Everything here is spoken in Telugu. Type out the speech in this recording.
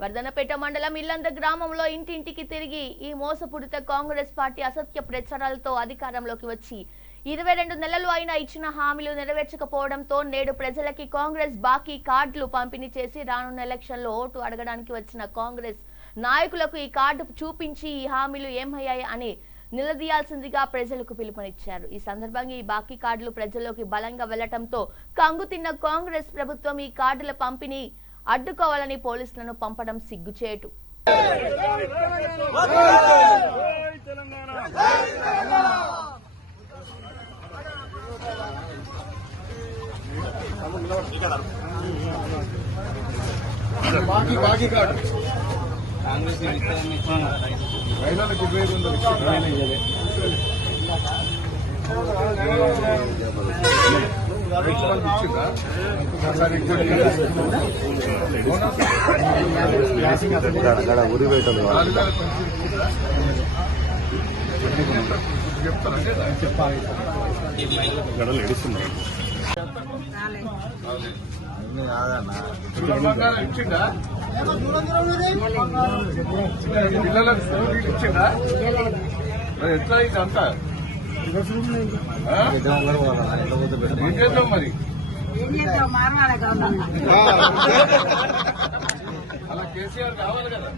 వర్ధనపేట మండలం ఇల్లంద గ్రామంలో ఇంటింటికి తిరిగి ఈ మోసపూరిత కాంగ్రెస్ పార్టీ అసత్య ప్రచారాలతో అధికారంలోకి వచ్చి 22 నెలలు అయినా ఇచ్చిన హామీలు నెరవేర్చకపోవడంతో నేడు ప్రజలకి కాంగ్రెస్ బాకీ కార్డులు పంపిణీ చేసి రానున్న ఎలక్షన్లో ఓటు అడగడానికి వచ్చిన కాంగ్రెస్ నాయకులకు ఈ కార్డు చూపించి ఈ హామీలు ఏమయ్యాయి అని నిలదీయాల్సిందిగా ప్రజలకు పిలుపునిచ్చారు। ఈ సందర్భంగా ఈ బాకీ కార్డులు ప్రజల్లోకి బలంగా వెళ్లడంతో కంగుతిన్న కాంగ్రెస్ ప్రభుత్వం ఈ కార్డుల పంపిణీ అడ్డుకోవాలని పోలీసులను పంపడం సిగ్గుచేటు। కాంగ్రెస్ ఉరి వేయటం గడలు ఎడుస్తున్నారు। ఇచ్చిందా పిల్లలకు స్కూల్ ఇచ్చిందా ఎట్లా ఇదంతా ఏం చేద్దాం మరి అలా కేసీఆర్ కావాలి కదా।